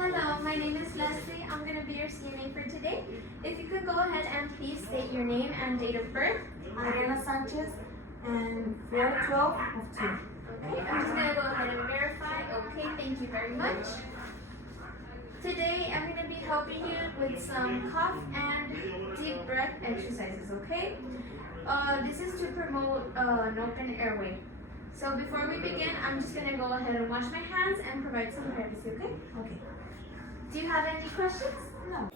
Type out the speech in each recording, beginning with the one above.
Hello, my name is Leslie. I'm going to be your CNA for today. If you could go ahead and please state your name and date of birth. Ariana Sanchez and 412 of 2. Okay, I'm just going to go ahead and verify. Okay, thank you very much. Today, I'm going to be helping you with some cough and deep breath exercises, okay? This is to promote an open airway. So before we begin, I'm just going to go ahead and wash my hands and provide some privacy, okay? Okay. Do you have any questions? No.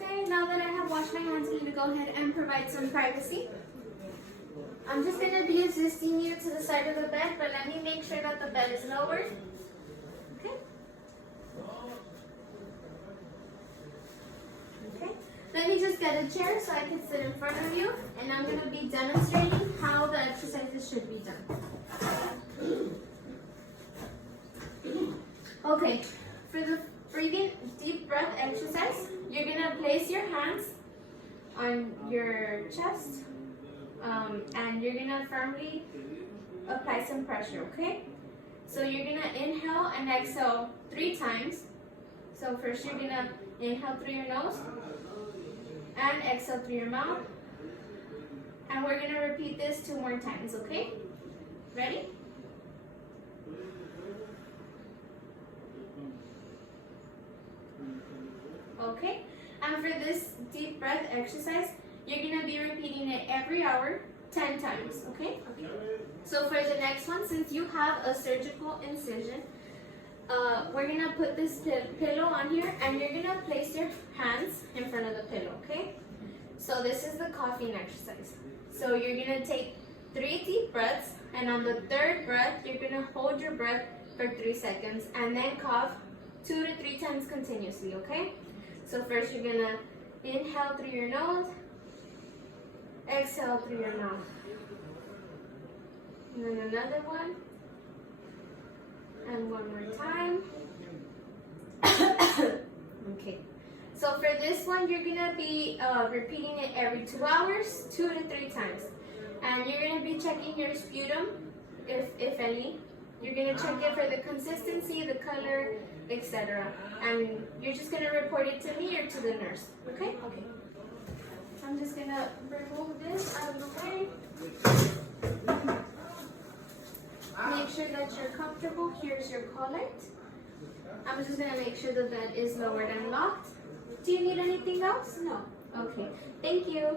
Okay, now that I have washed my hands, I need to go ahead and provide some privacy. I'm just going to be assisting you to the side of the bed, but let me make sure that the bed is lowered. Okay. Okay. Let me just get a chair so I can sit in front of you, and I'm going to be demonstrating how the exercises should be done. Okay, for the breathing deep breath exercise, you're going to place your hands on your chest, and you're going to firmly apply some pressure, okay? So you're going to inhale and exhale 3 times. So first you're going to inhale through your nose and exhale through your mouth. And we're going to repeat this 2 more times, okay? Ready? Okay, and for this deep breath exercise, you're going to be repeating it every hour 10 times, okay? So for the next one, since you have a surgical incision, we're going to put this pillow on here, and you're going to place your hands in front of the pillow, okay? So this is the coughing exercise. So you're going to take 3 deep breaths, and on the 3rd breath, you're going to hold your breath for 3 seconds, and then cough 2 to 3 times continuously, okay? So first you're going to inhale through your nose, exhale through your mouth. And then another one. And one more time. Okay. So for this one, you're going to be repeating it every 2 hours, 2 to 3 times. And you're going to be checking your sputum, if any. You're going to check it for the consistency, the color, etc. And you're just going to report it to me or to the nurse. Okay? Okay. I'm just going to remove this out of the way. Make sure that you're comfortable. Here's your collet. I'm just going to make sure the bed is lowered and locked. Do you need anything else? No. Okay. Thank you.